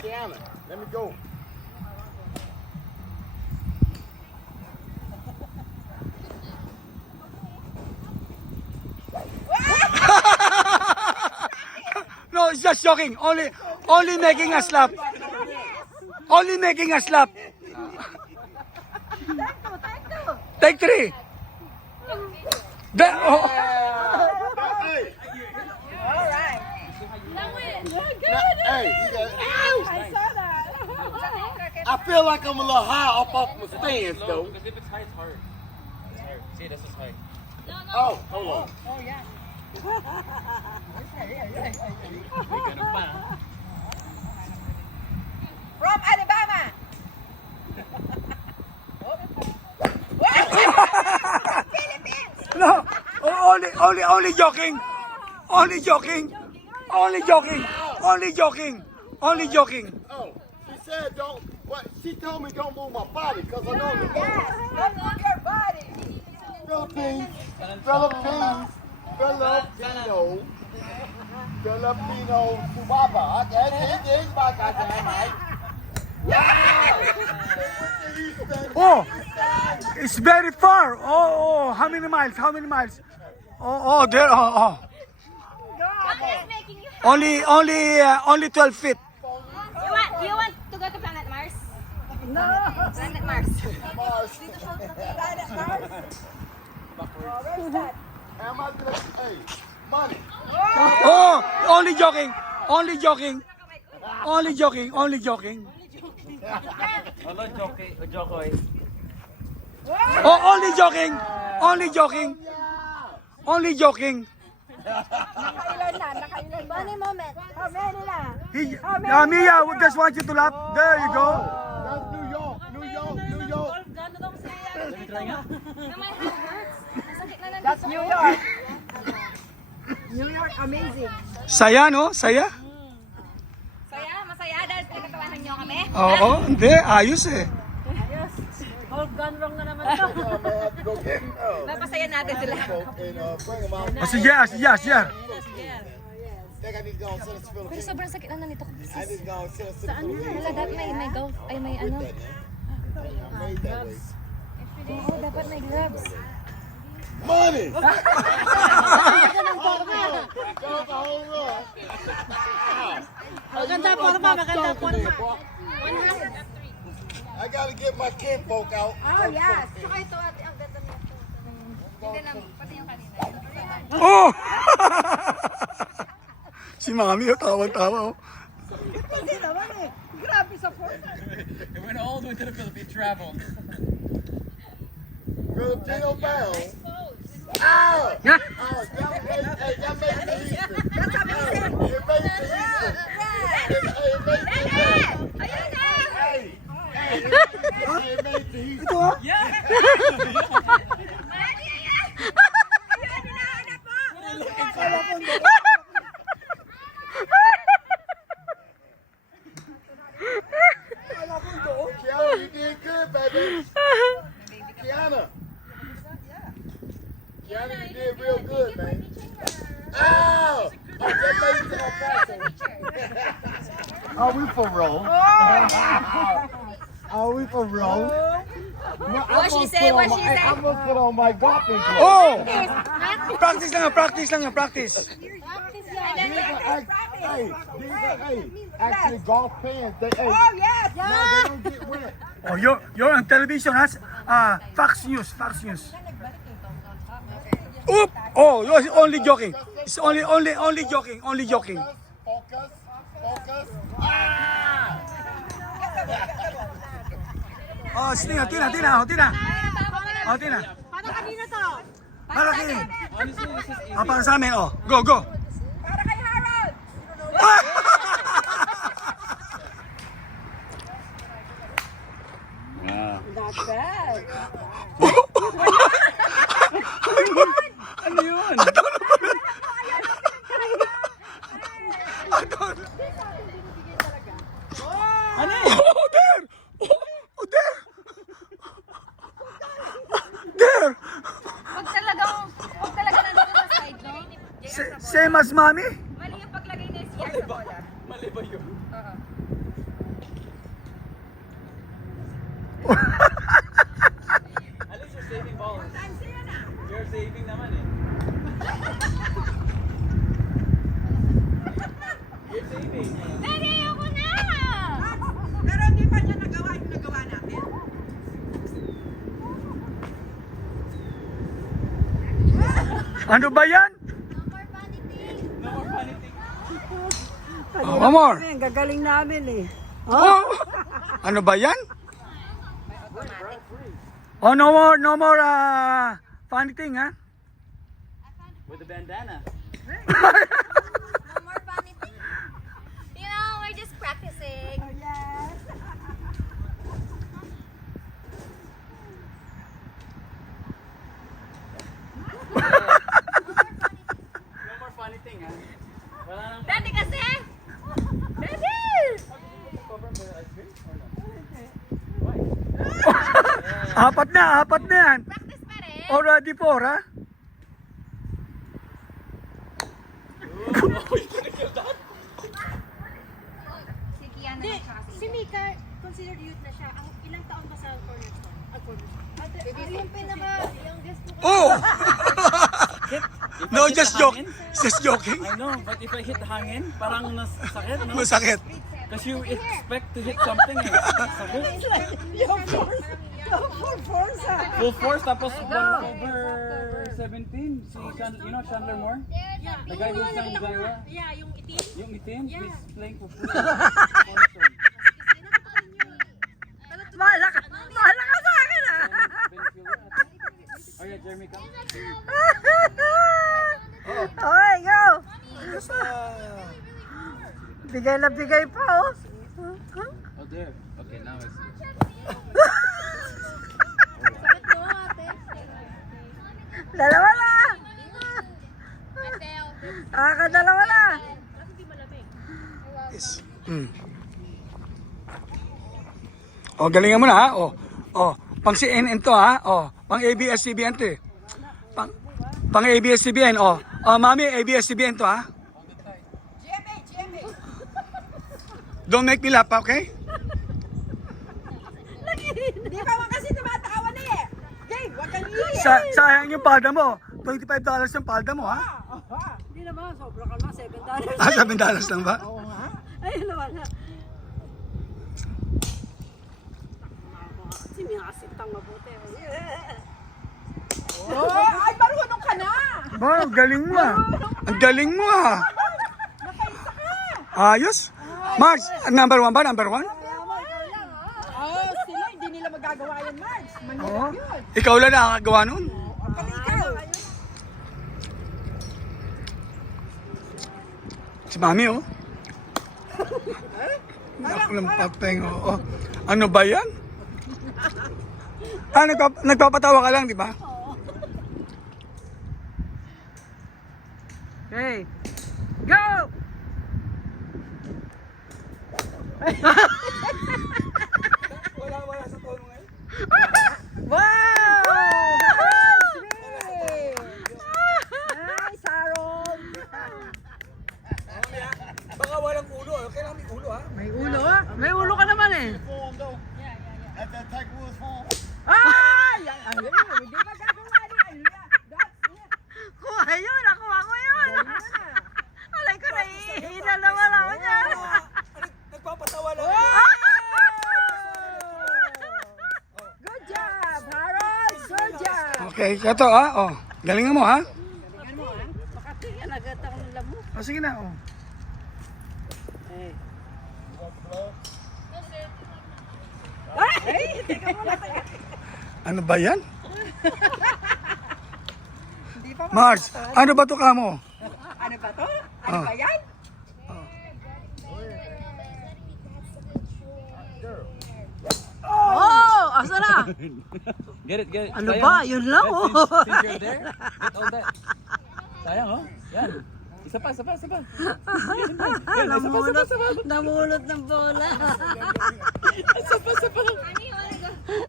Kiana, let me go. No, it's just joking. Only making a slap. Only making a slap. Take three. Oh. Hey, Alright. hey, you got, I saw that. I feel like I'm a little high up off my stands, though. Because if it's high, it's hard. It's hard. See, this is high. Oh, hold on. Oh, yeah. From Alabama. Philippines. No, only joking. Only joking. Only joking. Only joking. Only joking. Oh, she said don't. What? She told me don't move my body because I know the Yes, don't move your body. Philippines, Filipino, Subaba. That is my goddamn right. Oh, it's very far. Oh, how many miles? How many miles? Oh, there. Oh. Only 12 feet. You want to go to Planet Mars? No. Planet Mars. Mars. Planet Mars. Oh, where's that? Am I gonna pay money? Oh, only joking. Only joking. Only joking. Only joking. Hello, Jokoy. Oh, only joking. Only joking. Only joking. Nakailan na, nakailan na. Funny moment. How many na? Mia, we just want you to laugh. There you go. That's New York, New York, New York. My head hurts. Masakit na nandito. That's New York. New York, amazing. Saya, no? Saya? Saya, masaya dahil pinagkatawanan niyo kami. Oo, hindi. Ayos eh. Hold gun wrong na naman to. I'm gonna have to go get Napasaya natin sila. and bring them out. Sige, sige. I think I need to go and send us to Pero Philippines. sobrang sakit na nandito ko. I need to go and send us to the Saan na? Philippines. Wala, dapat may golf. Ay, may ano. I made that way. Oo, dapat may gloves. Money! Go the whole run. Maganda forma, maganda forma. I gotta get my kinfolk out. Oh, yes. Tsaka ito, ate, ang ganda nito. Hindi lang, pati yung kanina. Oh! Si Mami, tawang-tawa. Kasi naman eh. Grabe sa force. It went all the way to the Philippines, traveled. Filipino bound. Ow! Hey, that made me Easter. That's amazing. It made me Easter. It made me Easter. Ayun na! It made me Easter. Kiana, you did good, baby. Kiana. Kiana, you did real good, man. Ow! Oh, that made me feel faster. Are we for roll? Are we for roll? What she say, what she say? I'm gonna put on my golfing clothes. Oh! Practice lang, practice lang, practice. These are actually golf pants. They, hey, Oh, yes. no, they don't get wet. Oh, you're on television, has Fox News. Oop! Oh, you're only joking. It's only joking, only joking. Focus. Ah! Oh, Tina. Oh, Tina. Paano kanina to? Para kayo. Honestly, this is easy. Para sa amin, oh. Go. Para kay Harold. Not bad. Ano yun? Ano eh? Oh, there! Oh, there! There! Pag talaga nandito sa side, no? Same as mommy? Mali yung paglagay na siya sa bola. Mali ba yun? At least you're saving balls. You're saving naman eh. You're saving. Daddy, ako na! Pero hindi pa niya nagawa yung nagawa natin. Ano ba yan? No more vanity. No more funny thing. Oh, one more. Ang gagaling namin eh. Oh! Ano ba yan? Oh, no more funny thing, ha? With the bandana. No more vanity. You know, we're just practicing. Yes. No more funny thing, ha? Wala nang Daddy kasi! Daddy! cover for ice cream or no? Apat na yan. Practice pa rin. Already four, ha? Si Kiana at saka si Si Mika, considered youth na siya. Ang ilang taon ba sa cornerstone? Yung pinaka-youngest ko. Oh! If I No, hit just the joke. hangin, Just joking. I know, but if I hit the hangin, parang nasakit, no? Masakit. Because you expect to hit something eh. Sakit. Yung full force ah. Full force, tapos 1/17. Si Chandler Moore? Yeah. The guy who sang Zaira? Yeah, yung itim. Yung itim, he's playing for free. Mahala ka sa akin ah. Oh yeah, Jeremy come. Okay, go. Bigay na bigay pa oh. Oh there. Okay, now I see. Dalawa na. Nakakadalawa na. Yes. Oh, galingan mo na, ha? Oh, pang CNN to, ha? Oh, pang ABS-CBN to, eh. Pang ABS-CBN, oh. Oh, mami, ABS-CBN to, ha? GMA. Don't make me laugh, okay? Hindi ka mo kasi tumatawa na eh. Game, wag kang iiyak. Sayang yung palda mo. $25 yung palda mo, ha? Hindi naman, sobra ka na, $7. Ah, $7 lang ba? Oo nga. Ay, wala. Si Mia kasintang mabuti. Oh, ay, marunong ka na. Ba, galing mo, ah. Ang galing mo, ah. Nakaisa ka. Ayos. Marge, number 1 ba? Number 1? Oh, sila, hindi nila magagawa yan, Marge. Manila Oo. yun. Ikaw lang nakakagawa nun. Pati ikaw. Si mami, oh. Naku ng papeng, oh. Ano ba yan? Ah, nagpapatawa ka lang, di ba? Okay. Go! Wala sa tono ngayon. Wow! Nice, Harold! Baka walang ulo, kailangan may ulo, ha? May ulo? May ulo ka naman eh. Form though. At that Tiger Woods form. Ay! Hindi magagawa niya. That's it. Kuha yun! Nakuha ko yun! Alay ko na hinalawa lang ako dyan. Nagpapatawa lang. Good job, Harold! Good job! Okay, ito, ha? Oh, galingan mo, ha? Tingnan mo ah. Baka tingnan agad ako ng lamo. Oh, sige na, oh. Ay! Teka muna. Ano ba yan? Hindi pa Mars, ano ba to ka mo? Ano ba to? Ano ba yan? Oh! Asa na? Get it. Ano Sayang, ba? oh. Yun lang, oh. Since you're there, get all that. Sayang, oh. Yan. Isa pa. Namulot ng bola. Isa pa. Ano